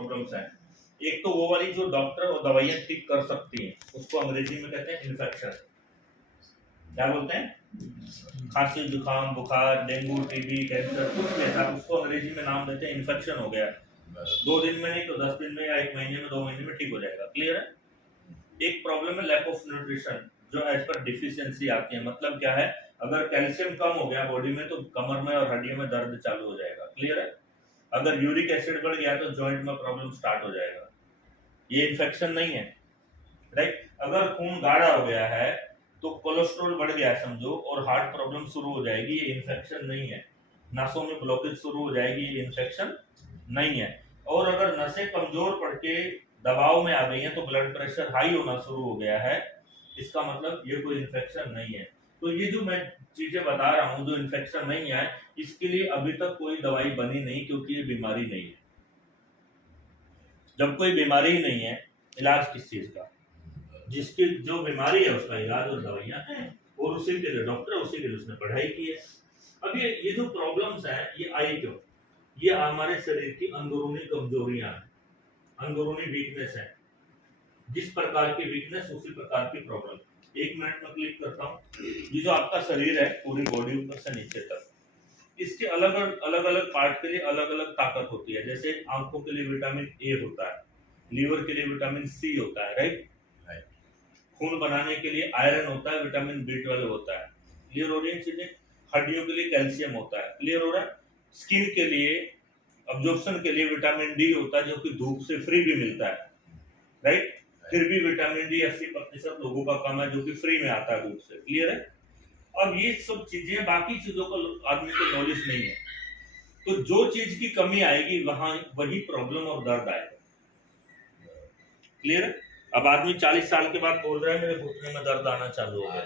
Problems हैं। एक तो वो वाली जो डॉक्टर और दवाइयाँ ठीक कर सकती हैं, उसको अंग्रेजी में कहते हैं इन्फेक्शन। क्या बोलते हैं? खांसी, जुकाम, बुखार, डेंगू, टीबी, कैंसर, कुछ भी ऐसा, उसको अंग्रेजी में नाम देते हैं इन्फेक्शन हो गया। 2 दिन में नहीं तो 10 दिन में या 1 महीने में, 2 महीने में ठीक हो जाएगा। क्लियर है? एक प्रॉब्लम है लैक ऑफ न्यूट्रिशन, जो एज पर डिफिशियंसी आती है। मतलब क्या है, अगर कैल्शियम कम हो गया बॉडी में तो कमर में और हड्डियों में दर्द चालू हो जाएगा। क्लियर है? अगर यूरिक एसिड बढ़ गया तो जॉइंट में प्रॉब्लम स्टार्ट हो जाएगा। ये इन्फेक्शन नहीं है, राइट? अगर खून गाढ़ा हो गया है तो कोलेस्ट्रॉल बढ़ गया समझो और हार्ट प्रॉब्लम शुरू हो जाएगी, ये इन्फेक्शन नहीं है। नसों में ब्लॉकेज शुरू हो जाएगी, ये इन्फेक्शन नहीं है। और अगर नसें कमजोर पड़ के दबाव में आ गई हैं तो ब्लड प्रेशर हाई होना शुरू हो गया है, इसका मतलब ये कोई इन्फेक्शन नहीं है। तो ये जो मैं चीजें बता रहा हूँ जो इन्फेक्शन नहीं है, इसके लिए अभी तक कोई दवाई बनी नहीं, क्योंकि ये बीमारी नहीं है। जब कोई बीमारी ही नहीं है, इलाज किस चीज का? जिसकी जो बीमारी है उसका इलाज और दवाइयां हैं, और उसी के लिए डॉक्टर है, उसी के लिए उसने पढ़ाई की है। अब ये जो प्रॉब्लम्स हैं ये आई क्यों? ये हमारे शरीर की अंदरूनी कमजोरियां हैं, अंदरूनी वीकनेस है। जिस प्रकार की वीकनेस उसी प्रकार की प्रॉब्लम। 1 मिनट में क्लिक करता हूँ। ये जो आपका शरीर है पूरी बॉडी ऊपर से नीचे तक, इसके अलग अलग पार्ट के लिए अलग अलग ताकत होती है। जैसे आंखों के लिए विटामिन ए होता है, लीवर के लिए विटामिन सी होता है, राइट? खून बनाने के लिए आयरन होता है, विटामिन B12 होता है। क्लियर हो रही है चीजें? हड्डियों के लिए कैल्शियम होता है। क्लियर हो रहा है? स्किन के लिए अब्जॉर्प्शन के लिए विटामिन डी होता है, जो कि धूप से फ्री भी मिलता है, राइट? फिर भी विटामिन डी 80% लोगों का कम है, जो कि फ्री में आता है धूप से। क्लियर है? अब ये सब चीजें, बाकी चीजों को आदमी को नॉलेज नहीं है, तो जो चीज की कमी आएगी वहां वही प्रॉब्लम और दर्द आएगा। क्लियर है? अब आदमी 40 साल के बाद बोल रहा है मेरे घुटने में दर्द आना चालू हो गया।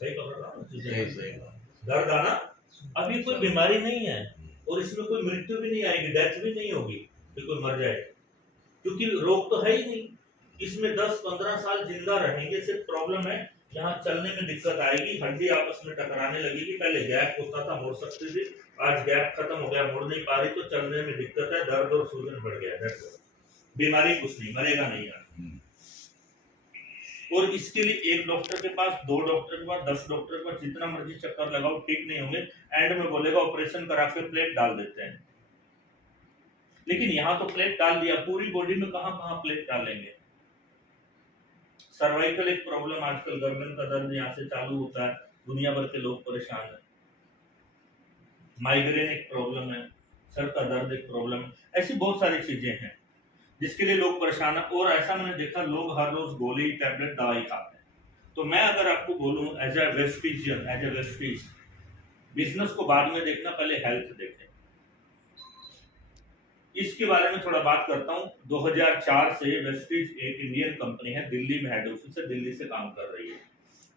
सही पकड़ रहा हूं? सही। दर्द आना अभी कोई बीमारी नहीं है, और इसमें कोई मृत्यु भी नहीं आएगी, डेथ भी नहीं होगी कि कोई मर जाए, क्योंकि रोग तो है ही नहीं। इसमें 10-15 साल जिंदा रहेंगे। सिर्फ प्रॉब्लम है यहाँ चलने में दिक्कत आएगी, हड्डी आपस में टकराने लगेगी। पहले गैप होता था, मुड़ सकती थी, आज गैप खत्म हो गया, मुड़ नहीं पा रही, तो चलने में दिक्कत है, दर्द और सूजन बढ़ गया। बीमारी कुछ नहीं, मरेगा नहीं यार। और इसके लिए 1 डॉक्टर के पास, 2 डॉक्टर के पास, 10 डॉक्टर के पास, जितना मर्जी चक्कर लगाओ, ठीक नहीं होंगे। एंड में बोलेगा ऑपरेशन करा के प्लेट डाल देते हैं। लेकिन यहाँ तो प्लेट डाल दिया, पूरी बॉडी में कहाँ प्लेट डालेंगे? सर्वाइकल एक प्रॉब्लम आजकल, गर्दन का दर्द यहाँ से चालू होता है, दुनिया भर के लोग परेशान है। माइग्रेन एक प्रॉब्लम है, सर का दर्द एक प्रॉब्लम है। ऐसी बहुत सारी चीजें हैं जिसके लिए लोग परेशान है। और ऐसा मैंने देखा, लोग हर रोज गोली, टैबलेट, दवाई खाते हैं। तो मैं अगर आपको बोलूं as a Vestigian, as a Vestige, business को बाद में देखना, पहले हेल्थ देखें। इसके बारे में थोड़ा बात करता हूं। 2004 से वेस्टिज एक इंडियन कंपनी है, दिल्ली में हेड ऑफिस है, दिल्ली से काम कर रही है।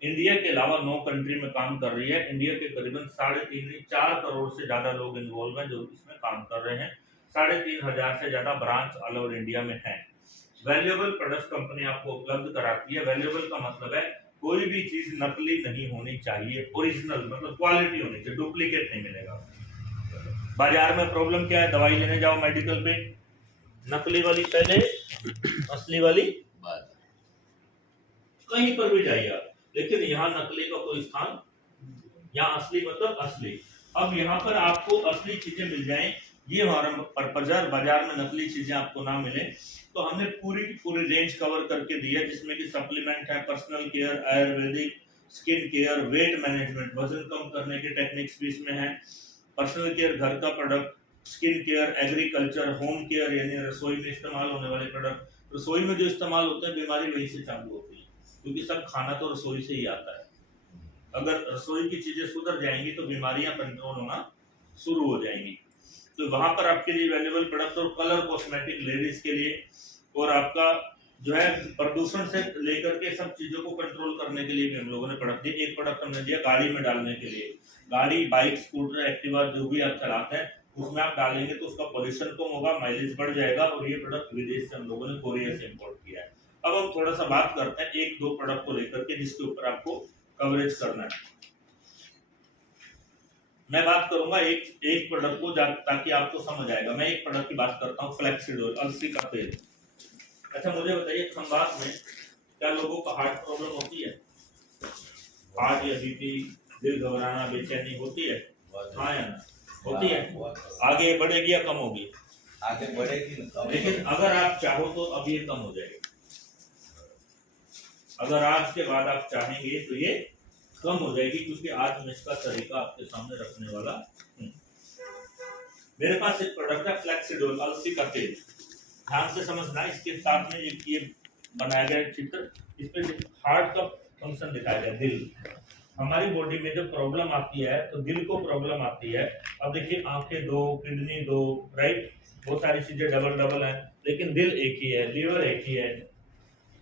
इंडिया के अलावा 9 कंट्री में काम कर रही है। इंडिया के करीबन 3.5-4 करोड़ से ज्यादा लोग इन्वॉल्व हैं जो इसमें काम कर रहे हैं। 3,500 से ज्यादा ब्रांच ऑल ओवर इंडिया में है। वैल्यूएबल प्रोडक्ट्स कंपनी आपको उपलब्ध कराती है। वैल्यूएबल का मतलब है कोई भी चीज नकली नहीं होनी चाहिए, ओरिजिनल मतलब क्वालिटी होनी चाहिए, डुप्लीकेट नहीं मिलेगा। बाजार में प्रॉब्लम क्या है? दवाई लेने जाओ मेडिकल पे, नकली वाली पहले, असली वाली बाद। कहीं पर भी जाइए आप, लेकिन यहाँ नकली का कोई स्थान, यहाँ असली मतलब असली। अब यहाँ पर आपको असली चीजें मिल जाएं, ये हमारा पर्पज है। बाजार में नकली चीजें आपको ना मिले, तो हमने पूरी की पूरी रेंज कवर करके दी है, जिसमें कि सप्लीमेंट है, personal care, Ayurvedic, skin care, weight management, वजन कम करने के टेक्निक्स भी इसमें है, पर्सनल केयर, घर का product, skin care, agriculture, home care यानी रसोई में इस्तेमाल होने वाले प्रोडक्ट। रसोई में जो इस्तेमाल होते हैं, बीमारी वहीं से चालू होती है, क्योंकि सब खाना तो रसोई से ही आता है। अगर रसोई की चीजें सुधर जाएंगी तो बीमारियां कंट्रोल होना शुरू हो जाएंगी। तो वहां पर आपके लिए वैल्यूएबल प्रोडक्ट और कलर कॉस्मेटिक लेडीज के लिए, और आपका जो है प्रदूषण से लेकर के सब चीजों को कंट्रोल करने के लिए भी हम लोगों ने प्रोडक्ट दिए। एक प्रोडक्ट हमने दिया गाड़ी में डालने के लिए। गाड़ी, बाइक, स्कूटर, एक्टिवा जो भी आप चलाते हैं उसमें आप डालेंगे तो उसका पोल्यूशन कम होगा, माइलेज बढ़ जाएगा। और ये प्रोडक्ट विदेश से हम लोगों ने, कोरिया से इंपोर्ट किया है। अब हम थोड़ा सा बात करते हैं 1-2 प्रोडक्ट को लेकर के, जिसके ऊपर आपको कवरेज करना है। मैं बात करूंगा एक एक प्रोडक्ट को ताकि आपको समझ आएगा। मैं एक प्रोडक्ट की बात करता हूँ, फ्लेक्सिडोल, अलसी का तेल। अच्छा मुझे बताइए, खंबात में क्या लोगों को हार्ट प्रॉब्लम होती है? हार्ट या बीपी, दिल घबराना, बेचैनी होती है? हाँ या ना? होती है। आगे बढ़ेगी या कम होगी? आगे बढ़ेगी ना। लेकिन अगर आप चाहो तो अब ये कम हो जाएगी। अगर आज के बाद आप चाहेंगे तो ये कम हो जाएगी, क्योंकि आज मैं इसका तरीका आपके सामने रखने वाला हूं। मेरे पास एक प्रोडक्ट है फ्लेक्सिडोल, अलसी का तेल। ध्यान से समझना, इसके साथ में ये बनाया गया चित्र, इस पे हार्ट का फंक्शन दिखाया गया, दिल। हमारी बॉडी में जब प्रॉब्लम आती है तो दिल को प्रॉब्लम आती है। अब देखिए, आंखें दो, किडनी दो, राइट, बहुत सारी चीजें डबल डबल हैं, लेकिन दिल एक ही है, लीवर एक ही है।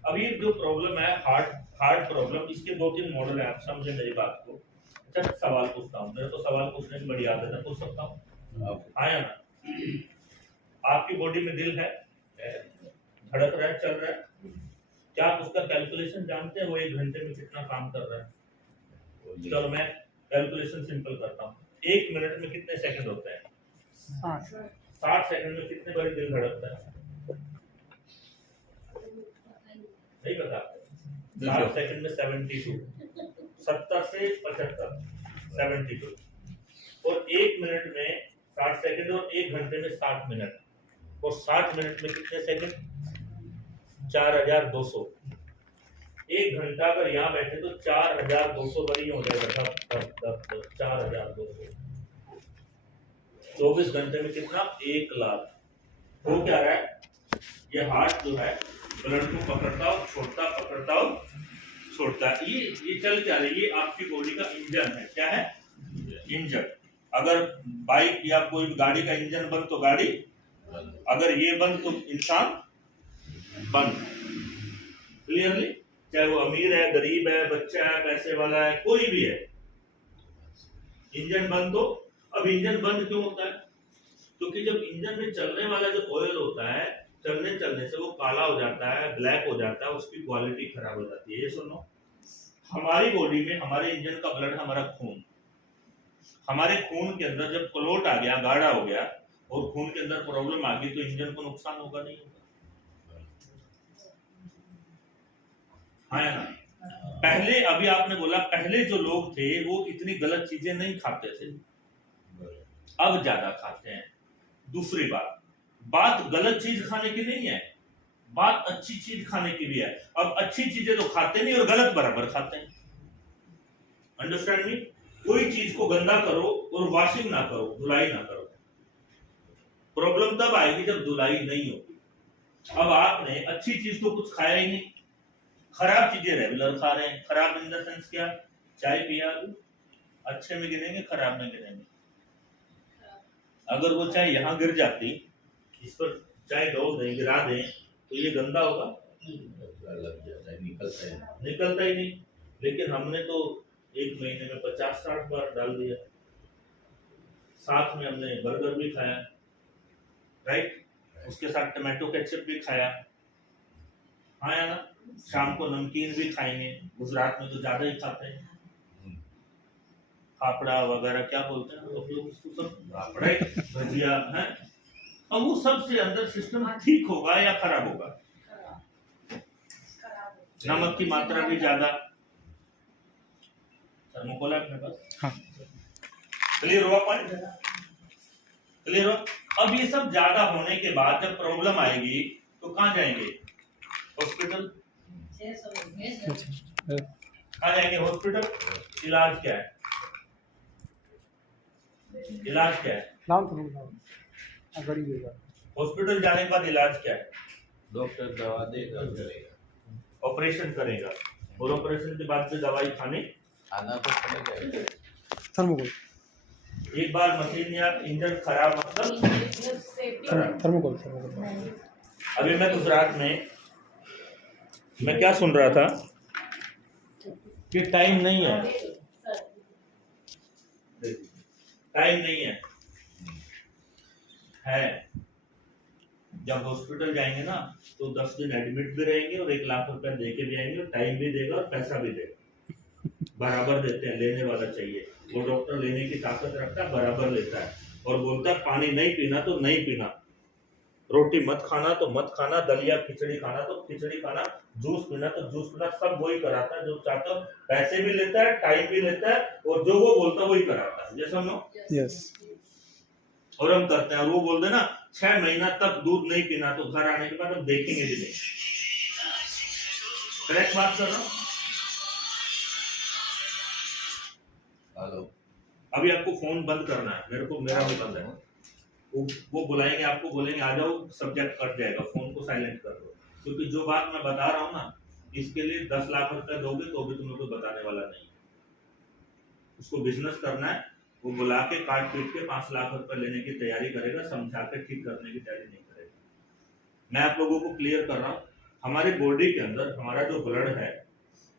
अब ये जो प्रॉब्लम है हार्ट प्रॉब्लम, इसके 2-3 मॉडल है। आप समझे मेरी बात को। अच्छा सवाल पूछता हूँ, मेरे तो सवाल पूछने की बड़ी आदत है, पूछ सकता हूँ? आया ना? आपकी बॉडी में दिल है, धड़क रहा है, चल रहा है। क्या आप उसका कैलकुलेशन जानते हैं? वो 1 घंटे में कितना काम कर रहा है? चलो मैं कैलकुलेशन सिंपल करता हूँ। 1 मिनट में कितने सेकंड होते हैं? 60 सेकंड में कितने बार दिल धड़कता है? नहीं पता? 60 सेकंड में 72, 70 से 75, 72। और 1 मिनट में 60 सेकंड और 1 घंटे में 60 मिनट, और 60 मिनट में कितने सेकंड? 4200। 1 घंटा अगर यहाँ बैठे तो 4200 बार ये हो जाएगा, 4200। 24 घंटे में कितना? 1 लाख। हो क्या रहा है? ये हार्ट जो है ब्लड को पकड़ता हो छोड़ता, पकड़ता हो छोड़ता है। ये चल क्या रही है? ये आपकी बॉडी का इंजन है। क्या है? इंजन। अगर बाइक या कोई गाड़ी का इंजन बंद तो गाड़ी, अगर ये बंद तो इंसान बंद। क्लियरली? चाहे वो अमीर है, गरीब है, बच्चा है, पैसे वाला है, कोई भी है, इंजन बंद तो। अब इंजन बंद क्यों होता है? क्योंकि जब इंजन में चलने वाला जो ऑयल होता है, चलने चलने से वो काला हो जाता है, ब्लैक हो जाता है, उसकी क्वालिटी खराब हो जाती है। ये सुनो, हमारी बॉडी में हमारे इंजन का ब्लड, हमारा खून, हमारे खून के अंदर जब क्लोट आ गया, गाढ़ा हो गया, और खून के अंदर प्रॉब्लम आ गई, तो इंजन को नुकसान होगा नहीं होगा? हाँ या ना? पहले, अभी आपने बोला पहले जो लोग थे वो इतनी गलत चीजें नहीं खाते थे, अब ज्यादा खाते हैं। दूसरी बात गलत चीज खाने की नहीं है, बात अच्छी चीज खाने की भी है। अब अच्छी चीजें तो खाते नहीं और गलत बराबर खाते हैं। Understand me? कोई चीज को गंदा करो और वॉशिंग ना करो, धुलाई ना करो, प्रॉब्लम तब आएगी जब धुलाई नहीं होगी। अब आपने अच्छी चीज तो कुछ खाया ही नहीं, खराब चीजें रेगुलर खा रहे हैं। खराब इन द सेंस क्या? चाय पिया, अच्छे में गिनेंगे, खराब में गिनेंगे। अगर वो चाय यहाँ गिर जाती, इस पर चाय डोल दें, गिरा दें, तो ये गंदा होगा? लग जाता है, निकलता ही नहीं। लेकिन हमने तो 1 महीने में 50-60 बार डाल दिया। साथ में हमने बर्गर भी खाया, राइट, उसके साथ टमाटो केचप भी खाया, हाँ या ना? शाम को नमकीन भी खाएंगे, गुजरात में तो ज्यादा ही खाते हैं, फाफड़ा वगैरह, क्या बोलते हैं लोग उसको, सब राइट, भजिया है। अब वो सबसे अंदर सिस्टम ठीक होगा या खराब होगा? नमक की मात्रा भी ज्यादा। थर्मोकोल है अपने पास? हाँ। क्लियर हुआ पॉइंट? क्लियर हुआ? अब ये सब ज्यादा होने के बाद जब प्रॉब्लम आएगी तो कहाँ जाएंगे? हॉस्पिटल। कहाँ जाएंगे? हॉस्पिटल। इलाज क्या है? इलाज क्या है? हॉस्पिटल जाने के बाद इलाज क्या है? डॉक्टर दवा देगा, ऑपरेशन करेगा, और ऑपरेशन के बाद से दवाई खाने आना तो पड़ेगा। थर्मोकोल। एक बार मशीन या इंजन खराब, मतलब थर्मोकोल। अभी मैं गुजरात में, मैं क्या सुन रहा था कि टाइम नहीं है, टाइम नहीं है। जब हॉस्पिटल जाएंगे ना तो 10 दिन एडमिट भी रहेंगे और 1 लाख रुपया दे के भी आएंगे, और टाइम भी देगा और पैसा भी देगा। बराबर देते हैं, लेने वाला चाहिए। वो डॉक्टर लेने की ताकत रखता है, बराबर लेता है और बोलता है पानी नहीं पीना तो नहीं पीना, रोटी मत खाना तो मत खाना, दलिया खिचड़ी खाना तो खिचड़ी खाना, जूस पीना तो जूस पीना, सब वही कराता है जो चाहता है। पैसे भी लेता है, टाइम भी लेता है और जो वो बोलता है वही कराता है। जैसा नो यस और हम करते हैं। और वो बोलते ना 6 महीना तक दूध नहीं पीना तो घर आने के बाद हम देखेंगे भी नहीं। करेक्ट बात कर रहा हूँ? हेलो। अभी आपको फोन बंद करना है, मेरे को मेरा भी बंद है। वो बुलाएंगे, आपको बोलेंगे आ जाओ, सब्जेक्ट कट जाएगा, फोन को साइलेंट कर दो। क्योंकि जो बात मैं बता रहा हूँ ना, इसके लिए 10 लाख रुपए दोगे तो भी तुम्हें कोई बताने वाला नहीं। उसको बिजनेस करना है, वो बुला के काट पीट के 5 लाख रुपए लेने की तैयारी करेगा, समझा के ठीक करने की तैयारी नहीं करेगा। मैं आप लोगों को क्लियर कर रहा हूँ, हमारे बॉडी के अंदर हमारा जो ब्लड है,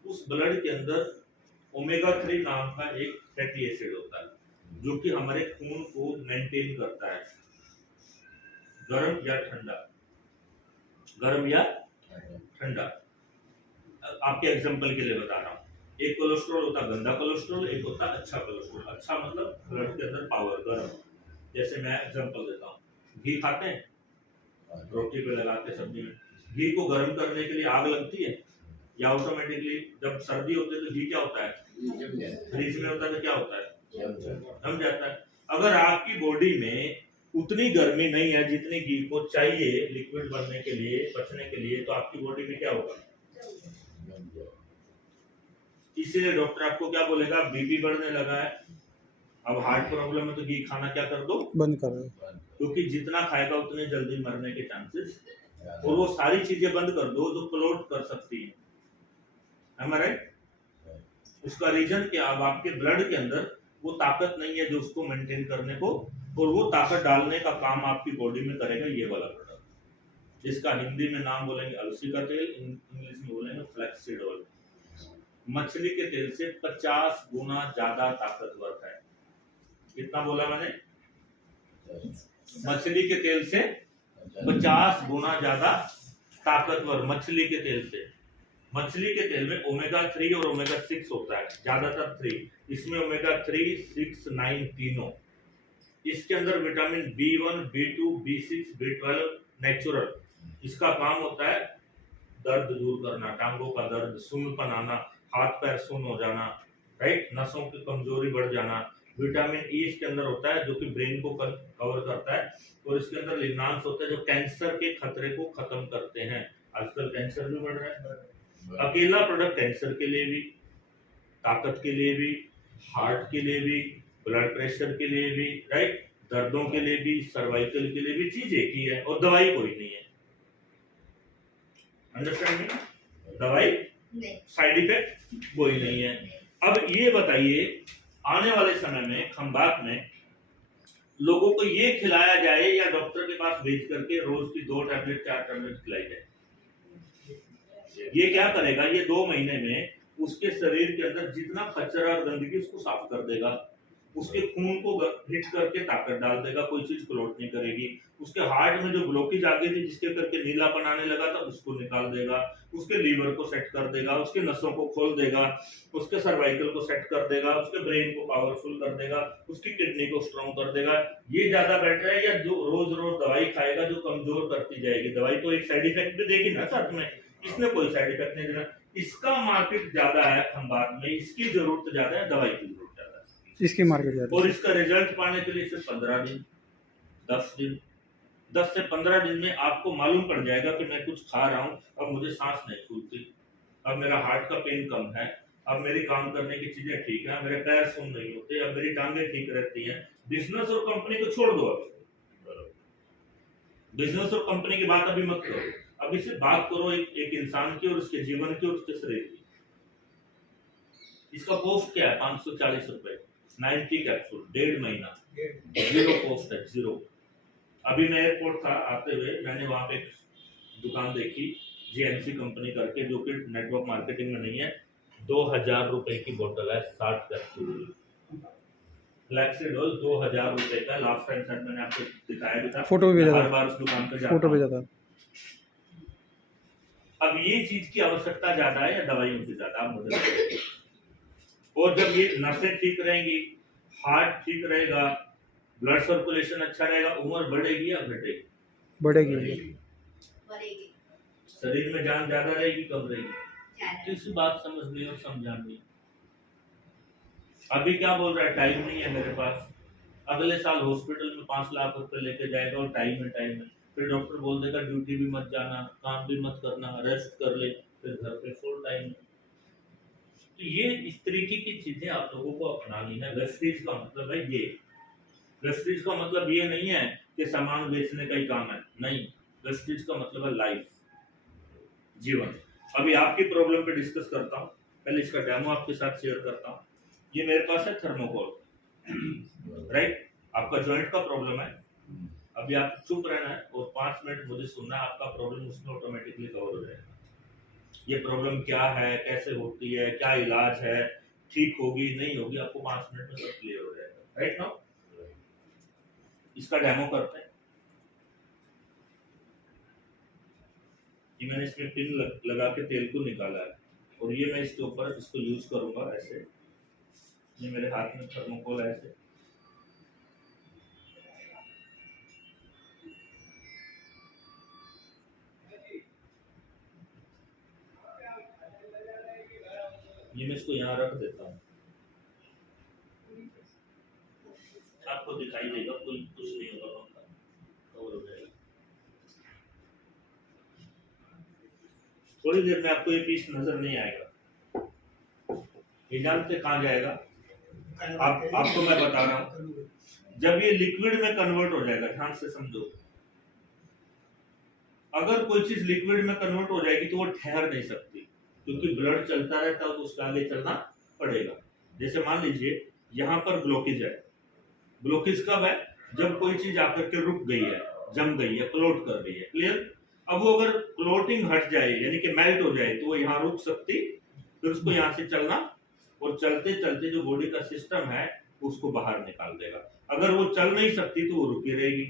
उस ब्लड के अंदर ओमेगा 3 नाम का एक फैटी एसिड होता है जो कि हमारे खून को मेंटेन करता है, गर्म या ठंडा, गर्म या ठंडा। आपके एग्जांपल के लिए बता रहा हूँ, एक कोलेस्ट्रॉल होता है गंदा कोलेस्ट्रॉल, एक होता है अच्छा कोलेस्ट्रॉल। अच्छा मतलब ब्लड के अंदर पावर, गर्म। जैसे मैं एग्जांपल देता हूँ, घी खाते हैं, रोटी पे लगाते सब्जी में, घी को गर्म करने के लिए आग लगती है या ऑटोमेटिकली जब सर्दी होती है तो घी क्या होता है, फ्रीज में होता है तो क्या होता है, जम जाता है। अगर आपकी बॉडी में उतनी गर्मी नहीं है जितनी घी को चाहिए लिक्विड बनने के लिए, बचने के लिए, तो आपकी बॉडी में क्या होगा, इसीलिए डॉक्टर आपको क्या बोलेगा, बीपी बढ़ने लगा है, अब हार्ट प्रॉब्लम है तो घी खाना क्या कर दो, बंद कर दो, क्योंकि जितना खाएगा उतने जल्दी मरने के चांसेस। और वो सारी चीजें बंद कर दो जो क्लोट कर सकती है, राइट? उसका रीजन क्या, अब आपके ब्लड के अंदर वो ताकत नहीं है जो उसको मेंटेन करने को, और वो ताकत डालने का काम आपकी बॉडी में करेगा ये वाला प्रोडक्ट, जिसका हिंदी में नाम बोलेंगे अलसी का तेल, इंग्लिश में बोलेंगे फ्लैक्ससीड ऑयल। मछली के तेल से 50 गुना ज्यादा ताकतवर है। कितना बोला मैंने? मछली के तेल से 50 गुना ज्यादा ताकतवर, मछली के तेल से। मछली के तेल में ओमेगा 3 और ओमेगा 6 होता है, ज्यादातर 3, इसमें ओमेगा 3, 6, 9 तीनों। इसके अंदर vitamin B1, B2, B6, B12 natural. इसका काम होता है दर्द दूर करना, टांगों का दर्द, सुन्नपन आना, हाथ पैर सुन्न हो जाना, राइट, नसों की कमजोरी बढ़ जाना। विटामिन ई इसके अंदर होता है जो कि ब्रेन को कवर करता है, और इसके अंदर लिग्नांस होता है जो कैंसर के खतरे को खत्म करते हैं। आजकल कैंसर भी बढ़ रहा है। अकेला प्रोडक्ट कैंसर के लिए भी, ताकत के लिए भी, हार्ट के लिए भी, ब्लड प्रेशर के लिए भी, राइट, दर्दों के लिए भी, सर्वाइकल के लिए भी चीज एक ही है, और दवाई कोई नहीं है। अंडरस्टैंडिंग? दवाई साइड इफेक्ट कोई नहीं है। अब ये बताइए, आने वाले समय में खंबात में लोगों को ये खिलाया जाए या डॉक्टर के पास भेज करके रोज की 2 टैबलेट 4 टैबलेट खिलाई जाए, ये क्या करेगा? ये 2 महीने में उसके शरीर के अंदर जितना कचरा और गंदगी उसको साफ कर देगा, उसके खून को हिट करके ताकत डाल देगा, कोई चीज क्लोट नहीं करेगी। उसके हार्ट में जो ब्लॉकेज आ गई थी जिसके करके नीलापन आने लगा था उसको निकाल देगा, उसके लीवर को सेट कर देगा, उसके नसों को खोल देगा, उसके सर्वाइकल को सेट कर देगा, उसके ब्रेन को पावरफुल कर देगा, उसकी किडनी को स्ट्रॉन्ग कर देगा। ये ज्यादा बेटर है या जो रोज रोज दवाई खाएगा जो कमजोर करती जाएगी? दवाई तो एक साइड इफेक्ट भी देगी ना साथ में, इसमें कोई साइड इफेक्ट नहीं देना। इसका मार्केट ज्यादा है खंबात में, इसकी जरूरत ज्यादा है, दवाई की जरूरत ज्यादा है, इसकी मार्केट ज्यादा। और इसका रिजल्ट पाने के लिए सिर्फ 15 दिन, 10 दिन, 10 से 15 दिन में आपको मालूम पड़ जाएगा कि मैं कुछ खा रहा हूँ, अब मुझे सांस नहीं फूलती, अब मेरा हार्ट का पेन कम है, अब मेरी काम करने की चीजें ठीक है, मेरे पैर सुन नहीं होते, अब मेरी टांगे ठीक रहती हैं। बिजनेस और कंपनी को छोड़ दो, अब बिजनेस और कंपनी की बात अभी मत करो, अभी सिर्फ बात करो एक इंसान की और उसके जीवन की और उसके शरीर की। इसका कॉस्ट क्या है? 540 रुपए, 90 कैप्सूल, 1.5 महीना, जीरो कॉस्ट है, जीरो। अभी मैं एयरपोर्ट था, आते हुए मैंने वहां पे दुकान देखी जीएनसी कंपनी करके, जो कि नेटवर्क मार्केटिंग में नहीं है, 2000 रुपए की बोतल है, 60 कैप्सूल फ्लैक्ससीड ऑयल, 2000 रुपए का। लास्ट टाइम शायद मैंने आपको दिखाया भी था, फोटो भी भेजा था, हर बार उस दुकान पे जाता फोटो हूं। भेजा था। अब ये चीज की आवश्यकता ज्यादा है या दवाइयों की ज्यादा? आप मुझे बताइए। और जब ये नसें ठीक रहेंगी, हार्ट ठीक रहेगा, ब्लड सर्कुलेशन अच्छा रहेगा, उम्र बढ़ेगी या घटेगी? बढ़ेगी। शरीर में जान ज्यादा रहेगी कम रहेगी? किसी बात समझनी और समझानी। अभी क्या बोल रहा है, टाइम नहीं है मेरे पास। अगले साल हॉस्पिटल में 5 लाख रुपए लेके जाएगा और टाइम है। फिर डॉक्टर बोल देगा ड्यूटी भी मत जाना, काम भी मत करना, रेस्ट कर ले, फिर घर पे फुल टाइम। तो ये इस तरीके की चीजें आप लोगों को अपनानी है। वेस्टेज का मतलब है ये। वेस्टेज का मतलब ये नहीं है कि सामान बेचने का ही काम है, नहीं। वेस्टेज का मतलब है लाइफ, जीवन। अभी आपकी प्रॉब्लम पे डिस्कस करता हूँ, पहले इसका डेमो आपके साथ शेयर करता हूँ। ये मेरे पास है थर्मोकोल, राइट। आपका जॉइंट का प्रॉब्लम है, अभी आप चुप रहना है और 5 मिनट मुझे सुनना है, आपका प्रॉब्लम उसमें ऑटोमेटिकली कवर हो जाएगा। ये प्रॉब्लम क्या है, कैसे होती है, क्या इलाज है, ठीक होगी नहीं होगी, आपको 5 मिनट में सब क्लियर हो जाएगा, राइट नाउ। इसका डेमो करते हैं। ये मैंने इसमें पिन लगा के तेल को निकाला है और ये मैं इसके ऊपर इसको यूज करूंगा ऐसे। ये मेरे हाथ में थर्मोकोल है ऐसे। ये मैं इसको यहाँ रख देता हूँ, आपको दिखाई देगा, कोई कुछ नहीं होगा, कवर हो जाएगा। थोड़ी देर में आपको ये पीस नजर नहीं आएगा, ये जानते कहाँ जाएगा? आपको मैं बता रहा हूँ, जब ये लिक्विड में कन्वर्ट हो जाएगा, ध्यान से समझो। अगर कोई चीज लिक्विड में कन्वर्ट हो जाएगी तो वो ठहर नहीं सकती, क्योंकि ब्लड चलता रहता है तो उसका आगे चलना पड़ेगा। जैसे मान लीजिए यहाँ पर ब्लॉकेज है। ब्लॉकेज कब है? जब कोई चीज आकर के रुक गई है, जम गई है, क्लोट कर रही है, क्लियर। अब वो अगर क्लोटिंग हट जाए यानी कि मेल्ट हो जाए तो वो यहाँ रुक सकती, फिर उसको यहाँ से चलना, और चलते चलते जो बॉडी का सिस्टम है उसको बाहर निकाल देगा। अगर वो चल नहीं सकती तो वो रुकी रहेगी,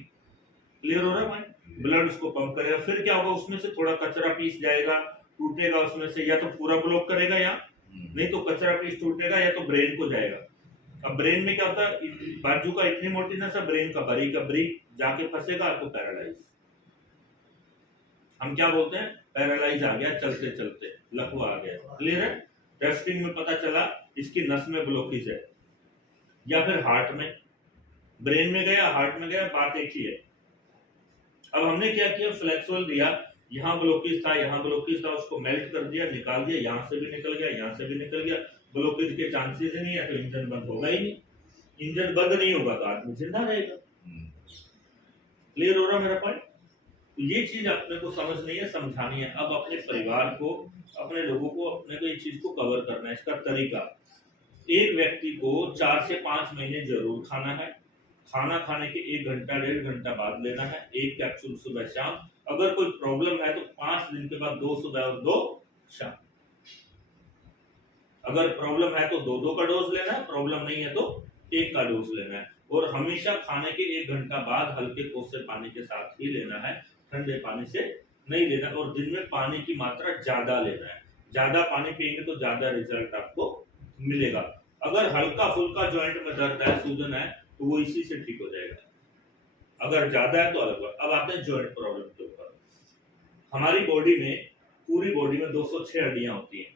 क्लियर हो रहा है? ब्लड उसको पंप करेगा, फिर क्या होगा, उसमें से थोड़ा कचरा पीस जाएगा, टूटेगा उसमें से, या तो पूरा ब्लॉक करेगा या नहीं तो कचरा पीस टूटेगा या तो ब्रेन को जाएगा। अब ब्रेन में क्या होता है, बाजू का इतनी मोटीनेस है, ब्रेन का बारीक जाके फंसेगा, आपको पैरालाइज। हम क्या बोलते हैं, पैरालाइज आ गया, चलते चलते लकवा आ गया, क्लियर है। टेस्टिंग में पता चला इसकी नस में ब्लॉकेज है, या फिर हार्ट में, ब्रेन में गया, हार्ट में गया, बात एक ही है। अब हमने क्या किया, फ्लेक्सोल दिया, यहाँ ब्लॉकेज था, यहाँ ब्लॉकेज था, उसको मेल्ट कर दिया, निकाल दिया, यहाँ से भी निकल गया, यहाँ से भी निकल गया। ब्लॉकेज के चांसेस ही नहीं है तो इंजन बंद होगा ही नहीं। इंजन बंद नहीं होगा तो आदमी जिंदा रहेगा। क्लियर हो रहा मेरा पॉइंट? तो ये चीज अपने को समझनी है, समझानी है। अब अपने परिवार को, अपने लोगों को, अपने को ये चीज को कवर करना है। इसका तरीका, एक व्यक्ति को 4 से 5 महीने जरूर खाना है। खाना खाने के 1 घंटा 1.5 घंटा बाद लेना है, 1 कैप्सूल सुबह शाम। अगर कोई प्रॉब्लम है तो 5 दिन के बाद 2 सुबह और 2 शाम। अगर प्रॉब्लम है तो 2 का डोज लेना है, प्रॉब्लम नहीं है तो 1 का डोज लेना है। और हमेशा खाने के 1 घंटा बाद हल्के कोसे पानी के साथ ही लेना है, ठंडे पानी से नहीं लेना। और दिन में पानी की मात्रा ज्यादा लेना है, ज्यादा पानी पिएंगे तो ज्यादा रिजल्ट आपको मिलेगा। अगर हल्का फुल्का जॉइंट में दर्द है, सूजन है, तो वो इसी से ठीक हो जाएगा। अगर ज्यादा है तो अलग बात। अब आते हैं जॉइंट प्रॉब्लम के ऊपर। हमारी बॉडी में, पूरी बॉडी में 206 हड्डियां होती हैं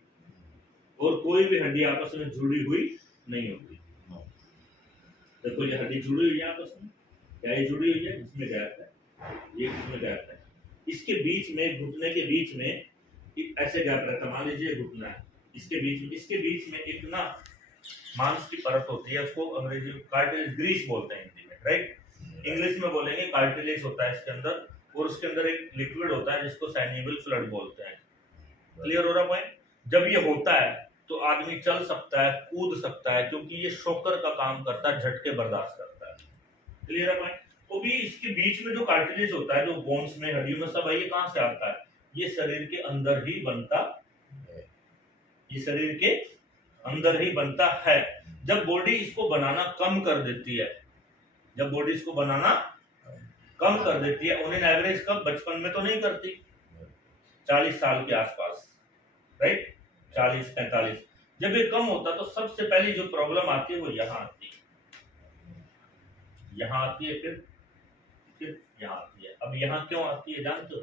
और कोई भी हड्डी आपस में जुड़ी हुई नहीं होती। देखो ये हड्डी जुड़ी हुई है आपस में, क्या ये जुड़ी हुई है? इसमें गैप है, ये इसमें गैप है, इसके बीच में, घुटने के बीच में ऐसे गैप रहता है। मान लीजिए घुटना है, इसके बीच में एक ना मांस की परत होती है, उसको अंग्रेजी में कार्टिलेज, ग्रीस बोलते हैं हिंदी में, राइट। इंग्लिश में बोलेंगे कार्टिलेज होता है इसके अंदर, और उसके अंदर एक लिक्विड होता है जिसको साइनेबल फ्लूइड बोलते हैं। क्लियर हो रहा पॉइंट? जब ये होता है तो आदमी चल सकता है, कूद सकता है, क्योंकि ये शॉकर का काम करता है, झटके बर्दाश्त करता है। क्लियर है पॉइंट? तो भी इसके बीच में जो कार्टिलेज होता है, जो बोन्स में, हड्डियों में सब है, ये कहां से आता है? ये शरीर के अंदर ही बनता है, ये शरीर के अंदर ही बनता है। जब बॉडी इसको बनाना कम कर देती है, जब बॉडी इसको बनाना कम कर देती है, ऑन एन एवरेज कब, बचपन में तो नहीं करती, 40 साल के आसपास, राइट, 40-45। जब ये कम होता तो सबसे पहली जो प्रॉब्लम आती है वो यहाँ आती है, यहाँ आती है, फिर यहाँ आती है। अब यहाँ क्यों आती है जानते हो?